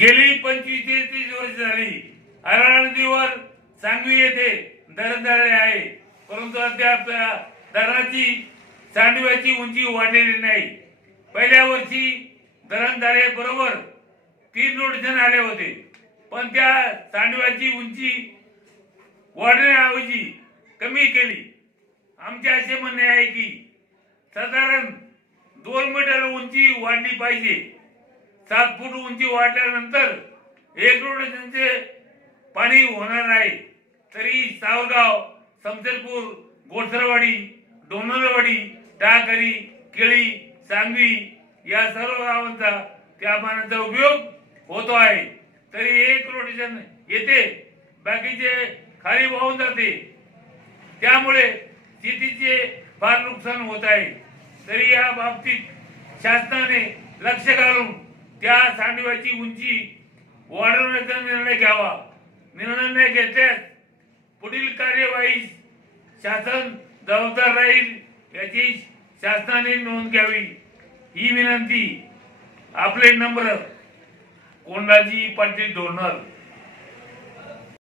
गेली पंचवीस ते तीस वर्ष झाली. अराळा नदीवर सांगवी येथे धरणधारणे आहे. परंतु अद्याप त्या धरणाची सांडव्याची उंची वाढलेली नाही. पहिल्या वर्षी धरणधारे बरोबर तीन रोटेशन आले होते. पण त्या सांडव्याची उंची वाढण्याऐवजी कमी केली. आमचे असे म्हणणे आहे की साधारण दोन मीटर उंची वाढली पाहिजे. सात फूट उंची वाढल्यानंतर एक रोडचे पाणी होणार नाही. तरी सावगाव समतेरपूर गोसरवाडी डोनरवाडी टाकरी केळी सांगवी या सर्व गावांचा त्या पाण्याचा उपयोग होतो आहे. तरी एक रोटेशन येते बाकीचे खाली वाहून जाते. त्यामुळे शेतीचे फार नुकसान होत आहे. तरी या बाबतीत शासनाने लक्ष घालून त्या सांडव्याची उंची वाढवण्याचा निर्णय घ्यावा. निर्णय घेतल्यास पुढील कार्यवाही शासन जबाबदार राहील याची शासनाने नोंद घ्यावी. ही विनंती आपले नम्र कोंडाजी पाटील डोनर